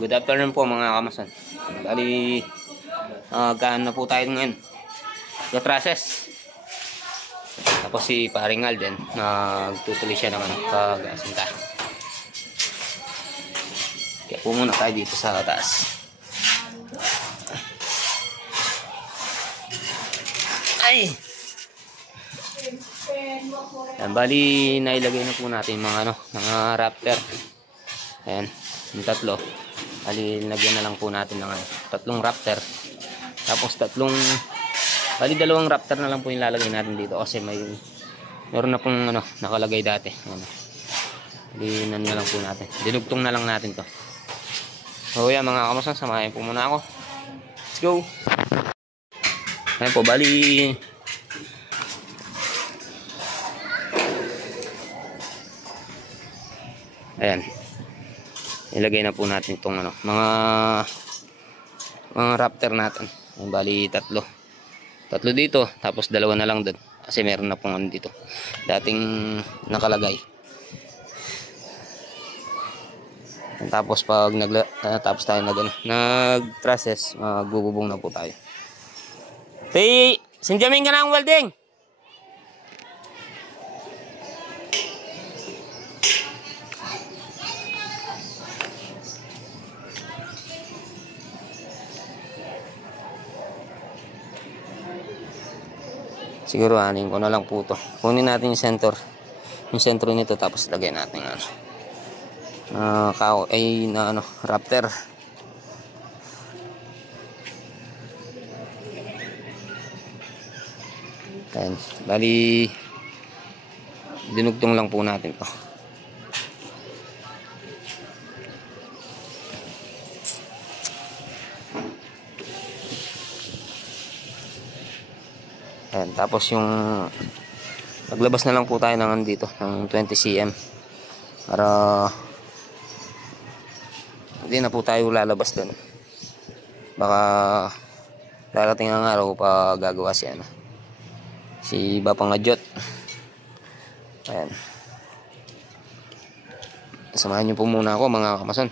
Good afternoon po mga kamason. Bali, gaan na po tayo ngayon. Gatrases. Tapos si paring Alden, nagtutuloy siya naman pag-asinta. Kaya po muna tayo dito sa taas. Ay! Yan, bali, nailagay na po natin mga raptor. Ayan, yung tatlo. Bali, lagyan na lang po natin ng tatlong raptor. Tapos bali, dalawang raptor na lang po yung lalagay natin dito kasi meron na pong nakalagay dati. Ayan. Bali, na lang po natin. Dinugtong na lang natin to. So yan mga kamusan, samahin po muna ako. Let's go! Ayan po, bali, ayan, ilagay na po natin itong mga raptor natin. Ayan, bali tatlo dito, tapos dalawa na lang doon kasi meron na pong dito dating nakalagay. Tapos pag tapos tayo nag-process, magbububong na po tayo. Sinjamin ka na ang welding. Siguro anin ko na lang po ito. Kunin natin yung sentro nito, tapos lagyan natin raptor. Ayan, bali dinugtong lang po natin to. Ayan, tapos yung maglabas na lang po tayo ng dito ng 20 cm para hindi na po tayo lalabas doon. Baka darating ang araw pa gagawa si Bapang Adyot. Ayan, samahan niyo po muna ako mga kamason.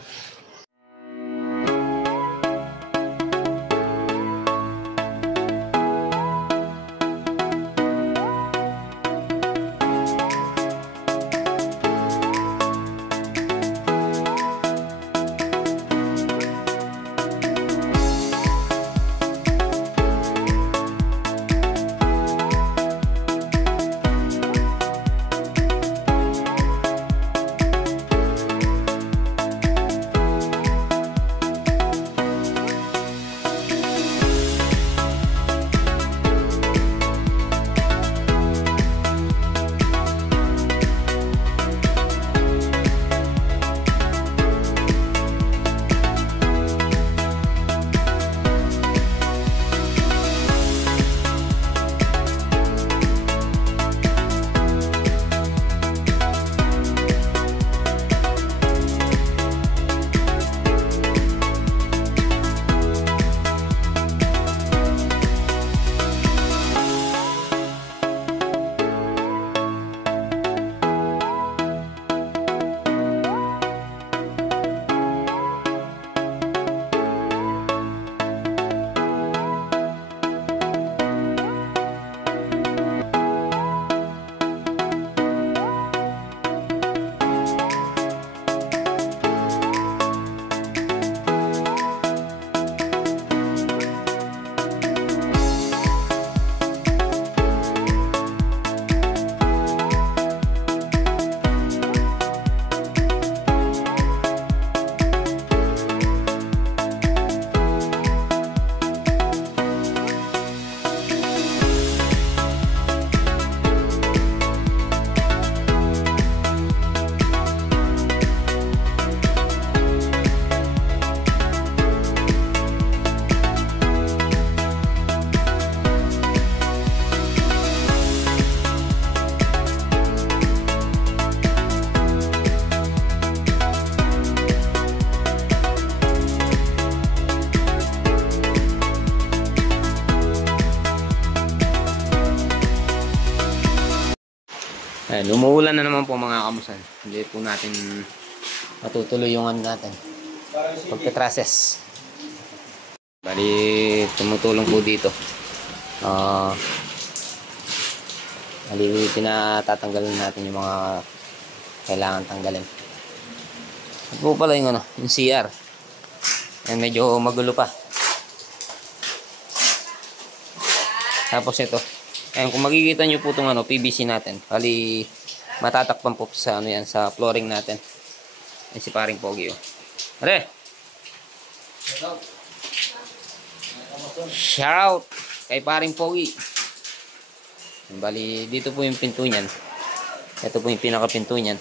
Ayan, umuulan na naman po mga kamusan. Hindi po natin matutuloy yung natin. pagka-trusses. Bali, tumutulong po dito. Bali, pinatatanggalin natin yung mga kailangan tanggalin. Ito po pala yung CR. Medyo magulo pa. Tapos ito. Ayun, kung makikita nyo po itong PVC natin. Bali, matatakpan po sa yan, sa flooring natin. Ay, si paring Pogi. Are! Shout out kay paring Pogi. Bali, dito po yung pinto niyan. Ito po yung pinaka-pinto niyan.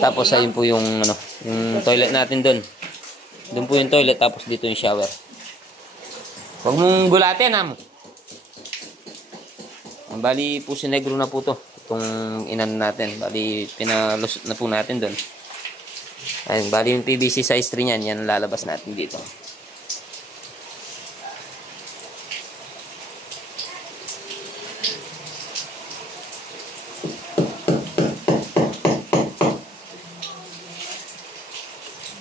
Tapos ayun po yung yung toilet natin doon. Doon po yung toilet, tapos dito yung shower. Huwag mong gulatin, ha mo. Bali po si negro na po to. Itong inan natin. Bali pinalusot na po natin doon. Ayun, bali yung PVC size 3 niyan, yan lalabas natin dito.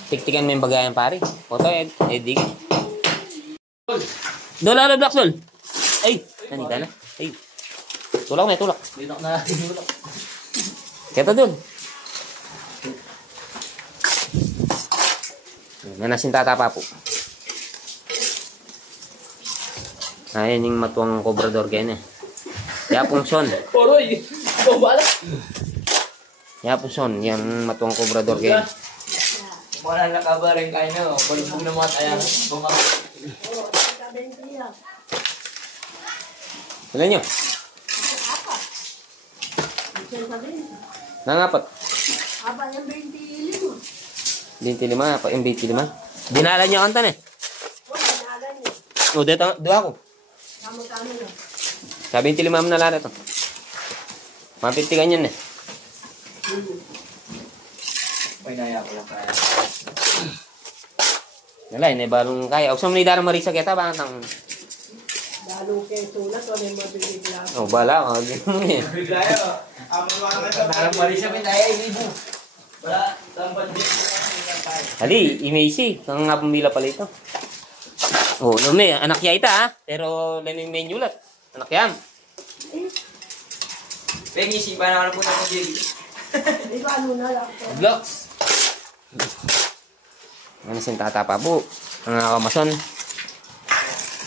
Tiktikan mo yung bagayan, pare. Oto, Eddie. Dol, alo, Black Dol. Ay, nanita na. Ay. Tulak na, tulak. Tulak na, tulak. Kaya dun. Nanasin tatapa po. Ayan yung matuwang kobrador kayo na. Yapong son. Oroy! Bumala! Yapong son, yung matuwang kobrador kayo. Mga nakabaring kayo na, balubog na mga tayo. Bumala. Wala nyo? Nangapat. Apa yung 25? 25, apa yung 25? Dinala nyo kantan eh. Oh, dinalan niyo. O, dito ako. Kamu-kamu na. Sa 25 na lang ito. Mapitikan yan eh. Painaya ko lang kaya. Nalay, balong kaya. Usam ni Dara Marisa kita ba ang Lalo kayo sulat, wala yung mabibig lang. oh, bala ko. Biglayo. Parang Marisa pinaya, ilibo. Wala, tampan din. Ali, imesi. Kang nga pumila pala ito. Oh, lume, anak ya ita ha. Pero leming menu lat. Anak yan. Pengi, sipa na ako po ng Jerry. Di ba ano na lang to? Blocks. Ano sin tatapa po? Ang kamason.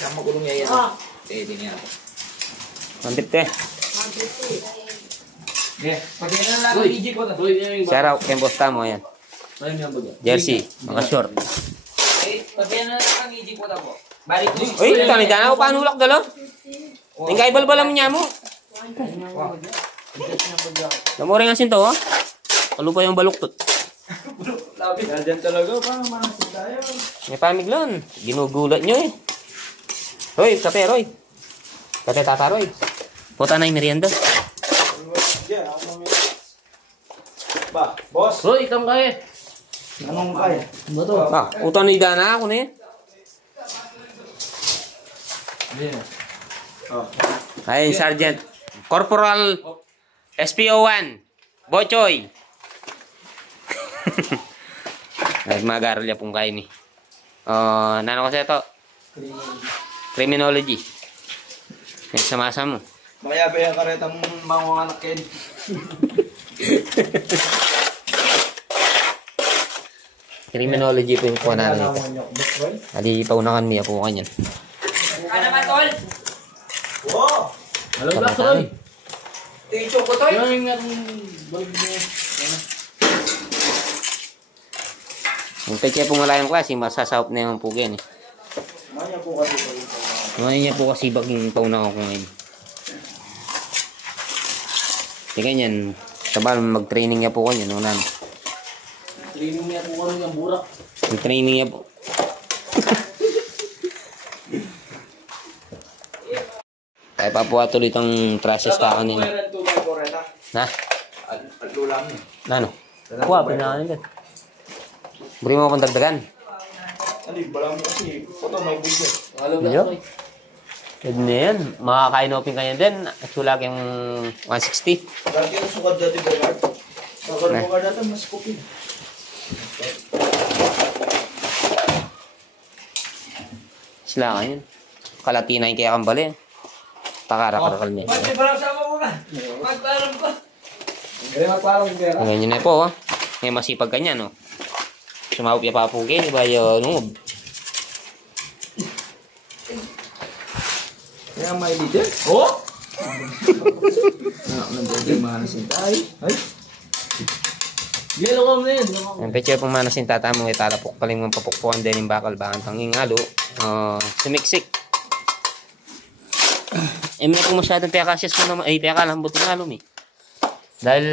Saan magulong niya yan? Ah, Pwede niya. Mantip te. mabiti. Yeah, pwede na lang ang EJ ko. Shout out kay boss tamo yan. Jersey, mga short. Pwede na lang ang EJ ko po. Balik ko. Uy, kami dana ko panulak dalo. Tingkay balbalam niya mo. Lamore nga sinto ha. Kalu pa yung baluktot. Nandiyan talaga, parang manasin tayo. May pamiglon. Ginugulat nyo eh. Hoy, kape Roy. Kape tata Roy. Puta na yung merienda. Ba, boss. Hoy, ikam kaya. Anong kaya? Ano to? Ah, puta na idana ako na eh. Ay, Sergeant. Corporal SPO1. Bochoy. Ay, magarolya pong kayo ni. Nano kasi ito? Criminology. Nagsamasa mo. Maya ba yung karetang mga anak yan? Criminology po yung kuha natin ito. Adi, paunakan niya po kanyan. Ano ba, tol? Oo! Hello, Black Roy. Teacher ko, tol. Yung balog niya. Yung peche po wala yung klase, masasahop na yung pugi yan eh. Maya po kasi pa rin. Ngayon niya po kasi baging paunakan ko ngayon. Tingnan yan. Sabal, mag-training niya po kanyan. Unan. Training niya po kami ng burak. Yung training niya po. Tayo pa po atuloy itong process taon nila. Meron 2 by 4 ito. Na? At lulang niya. Ano? Kuha, pinakain din. Buri mo akong dagdagan. Hindi, balang mo kasi. Ito may budget. Hello, Yo. Black Roy. Pwede na yan. Makakain open kanya din. At sulag yung 160. Lagi yung sukat dati, Bogart. Sukat Bogart dati, mas cooking. Sila ka yun. Kalati na yung kaya kambali. Takara-karakal niya. Ba't di ba lang sama muna? Magpalam ko. Kaya magpalang yung pera. Ganyan na po, oh. Ngayon masipag ka niya, no? Sumawap ya papukin, di ba yun? Kaya may leader. Oh! Nandiyan yung mga nasintay. Ay! Yelo ko na yun. Ang peche pong manasin tatamong italapok paling mong papukpuan din yung bakal bakang tanging halo. Sumiksik. May kung masyadong piyakasyas mo naman, piyaka lang buto nga lumi. Dahil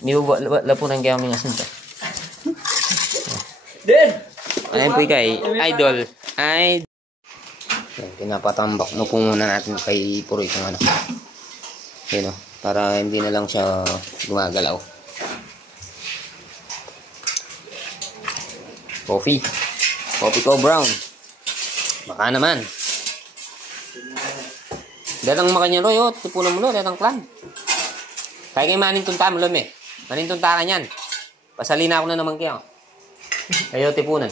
may wala po ng gaming asinta. Din! Ayun po kay idol. Yan, pinapatambak. No po muna natin kay Puro itong ano. Yun, para hindi na lang siya gumagalaw. Coffee ko brown. Baka naman. Datang makanya Roy, tipunan mo lo, datang clan. Kaya kayo manin tunta mo lo, me. Manin tunta ka niyan. Pasalina ako na naman kayo. Kayo tipunan.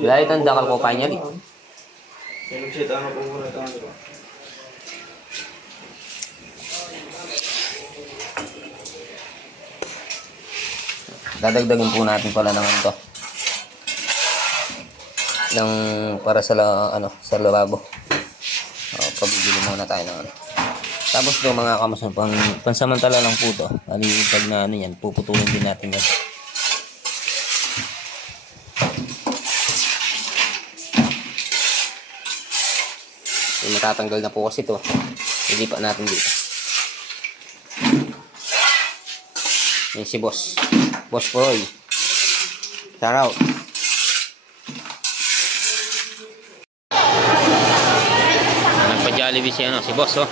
Dahil tanda ko pa niya di. Pero siya tama po muna ito. Dadagdagan po natin pala ng ito. Ng para sa sa lababo. Pabibili muna tayo ng ano. Tapos do mga kamason, pansamantala lang po to. Bali pag na ano yan, puputulin din natin yan. Matatanggal na po kasi to. Ilipat natin dito. Yan si boss. Boss Roy. Shout out. Nagpa-Jollibee siya si boss, oh.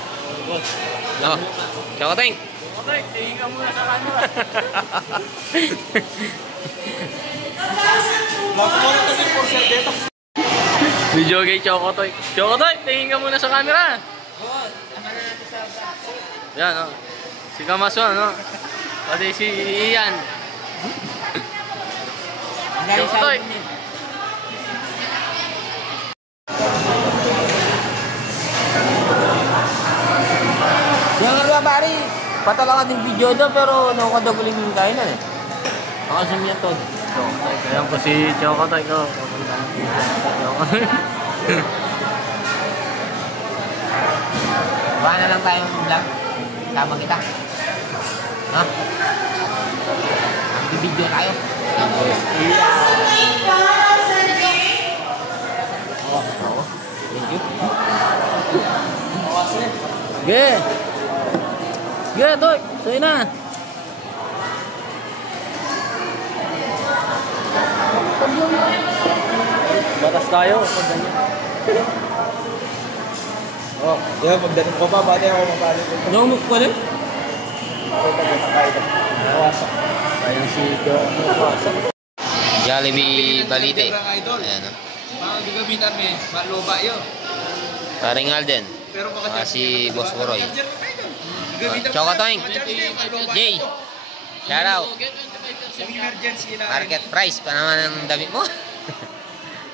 Oh. Ciao, Teng. Tingin ka muna sa camera. Magmuna kasi po siya dito. Video kay Chocotoy. Chocotoy, tingin ka muna sa camera. Yan, oh. Si Kamason, no? Pati si Ian. Chocotoy. Yung nga pari, patala ka din video doon pero nakakadaguling yung kain na eh. Makasum yan to. Ayan po si Chocotoy ko. Chocotoy. Baka na lang tayong vlog. Sama kita. Ha? Mag-video tayo. Thank you. Ge. Ge, Toy. Sa'yo na. Batas tayo pag ganyan. Oh, yan, pagdating ko pa, bati ako mapalit. Ano mo pala? Kayang si Jollibee Balite. Ayan, oh. Mga gagamitan mo maluba yun. Paring Alden. Pero baka Si Boss Boroy. Chocotoy. Jay. Shout out. emergency na. Market price pa naman ang damit mo.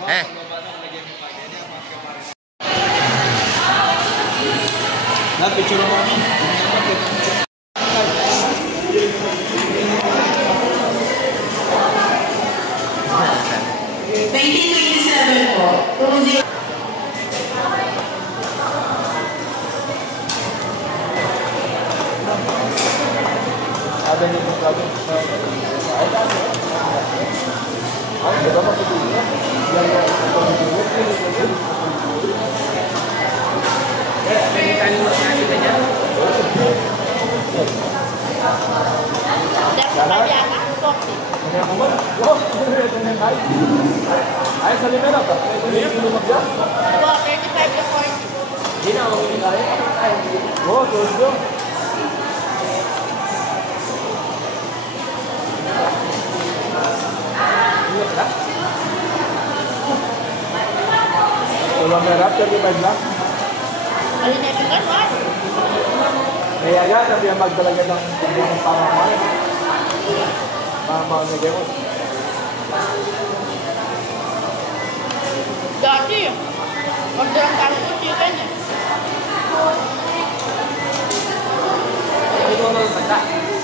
Ha? Picture mo kami. Ay, sa limero ka? Hindi mo magbiyak? Ito, 35 to 40. Hindi na, hindi kaya. Oo, tulog. Ulang merah, 35 lang. Ano na ito ka, Juan? Kaya yan, sabi ang magdalaga ng pamamahal. Pamamahal na gawin. Dati, magdalang tayo po chicken eh. Ito mo bata.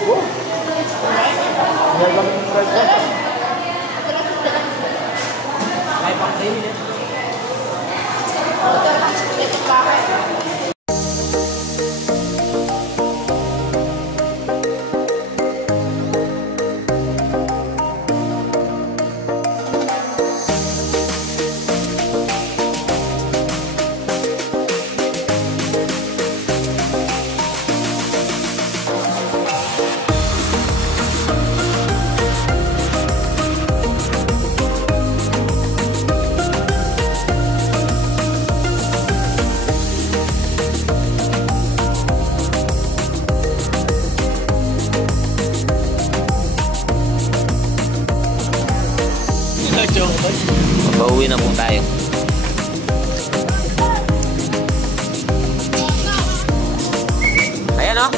Oo. May ganun yung fried rice. May pang tayo niya. Pauwi na po tayo. Ayan o.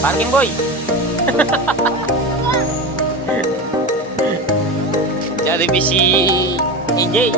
Parking boy. Jollibee si AJ.